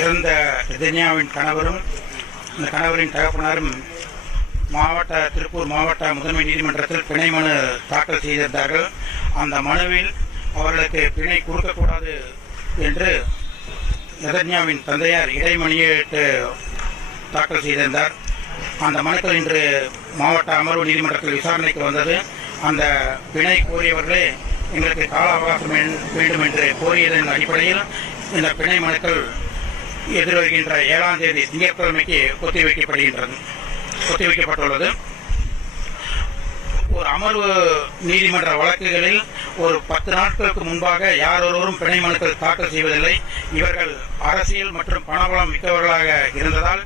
இறந்த எதன்யாவின் கணவரும் அந்த கணவரின் தகப்பனாரும் மாவட்ட திருப்பூர் மாவட்ட முதன்மை நீதிமன்றத்தில் பிணை மனு தாக்கல் செய்திருந்தார்கள். அந்த மனுவில் அவர்களுக்கு பிணை கொடுக்கக்கூடாது என்று எதன்யாவின் தந்தையார் இடைமணியிட்டு தாக்கல் செய்திருந்தார். அந்த மனுக்கள் இன்று மாவட்ட அமர்வு நீதிமன்றத்தில் விசாரணைக்கு வந்தது. அந்த பிணை கோரியவர்களே எங்களுக்கு கால அவகாசம் வேண்டும் என்று கோரியதன் அடிப்படையில் இந்த பிணை மனுக்கள் எதிர்வருகின்ற ஏழாம் தேதி திங்கட்கிழமைக்கு ஒத்திவைக்கப்படுகின்றது. ஒத்திவைக்கப்பட்டுள்ளது. ஒரு அமர்வு நீதிமன்ற வழக்குகளில் ஒரு பத்து நாட்களுக்கு முன்பாக யாரொருவரும் பிணை மனுக்கள் தாக்கல் செய்வதில்லை. இவர்கள் அரசியல் மற்றும் பணபலம் மிக்கவர்களாக இருந்ததால்